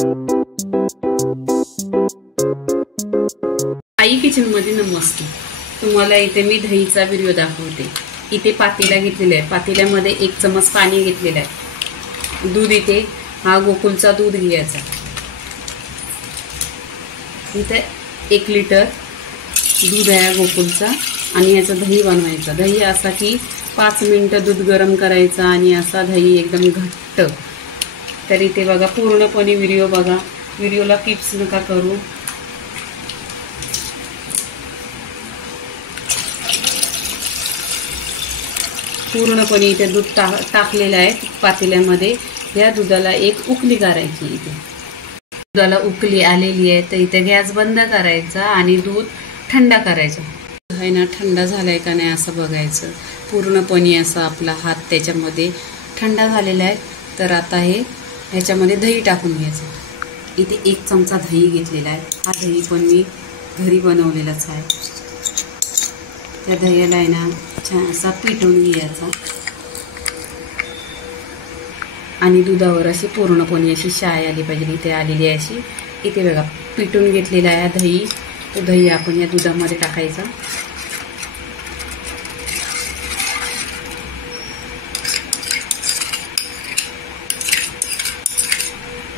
आई kitchen मध्ये नमस्ते. तुम्हाला इथे मी दहीचा व्हिडिओ दाखवते. इथे पातेला घेतलेला आहे. पातेल्यामध्ये 1 चमच पाणी घेतलेलं आहे. दूध इथे हा गोकुलचा दूध घ्यायचा. इथे 1 लिटर दूध आहे गोकुलचा आणि याचं दही बनवायचं. दही असा की 5 मिनिटं दूध गरम करायचं आणि असा दही एकदम घट्ट. तर इथे बघा, पूर्णपणे व्हिडिओ बघा. व्हिडिओला टिप्स नका करू. पूर्णपणे इथे दूध टाकलेलं आहे पातेल्यामध्ये. या दुधाला 1 उकळी करायची. इथे दुधाला उकळी आलेली आहे तर इथे गॅस बंद करायचा आणि दूध थंड करायचं. आहे ना, थंड झालाय का नाही असं बघायचं. पूर्णपणे असा आपला हात त्याच्यामध्ये थंड झालेला आहे. तर आता ह्याच्यामध्ये दही टाकून घ्यायचं. इथे 1 चमचा दही घेतलेला आहे. हा दही पण मी घरी बनवलेलाच आहे. त्या दह्याला आहे ना छान असा पिटवून घ्यायचा आणि दुधावर अशी पूर्णपणे अशी शाय आली पाहिजे. इथे आलेली आहे अशी. इथे बघा पिटून घेतलेला आहे दही. तो दही आपण या दुधामध्ये टाकायचा.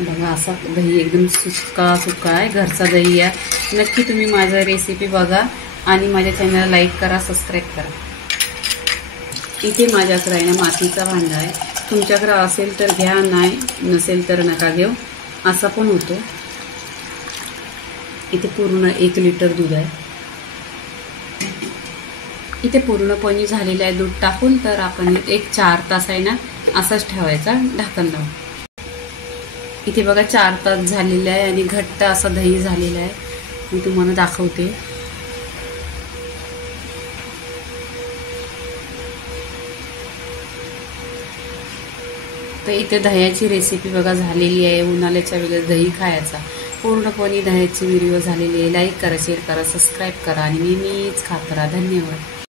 बघा असा दही एकदम सुका सुका आहे. घरचा दही आहे. नक्की तुम्ही माझा रेसिपी बघा आणि माझ्या चॅनलला लाईक करा, सबस्क्राईब करा. इथे माझ्याकडे आहे ना मातीचा भांडा आहे. तुमच्याकडे असेल तर घ्या, नाही नसेल तर नका घेऊ. असा पण होतो. इथे पूर्ण 1 लिटर दूध आहे. इथे पूर्णपणे झालेलं आहे दूध टाकून. तर आपण 4 तास आहे ना असाच ठेवायचा ढाकण लावून. इथे बघा 4 तास झालेले आहे आणि घट्ट असा दही झालेला आहे. मी तुम्हाला दाखवते. तर इथे दह्याची रेसिपी बघा झालेली आहे. उन्हाळ्याच्या वेळेस दही खायचा. पूर्णपणे दह्याची व्हिडिओ झालेली आहे. लाईक करा, शेअर करा, सबस्क्राईब करा आणि नेहमीच खात राहा. धन्यवाद.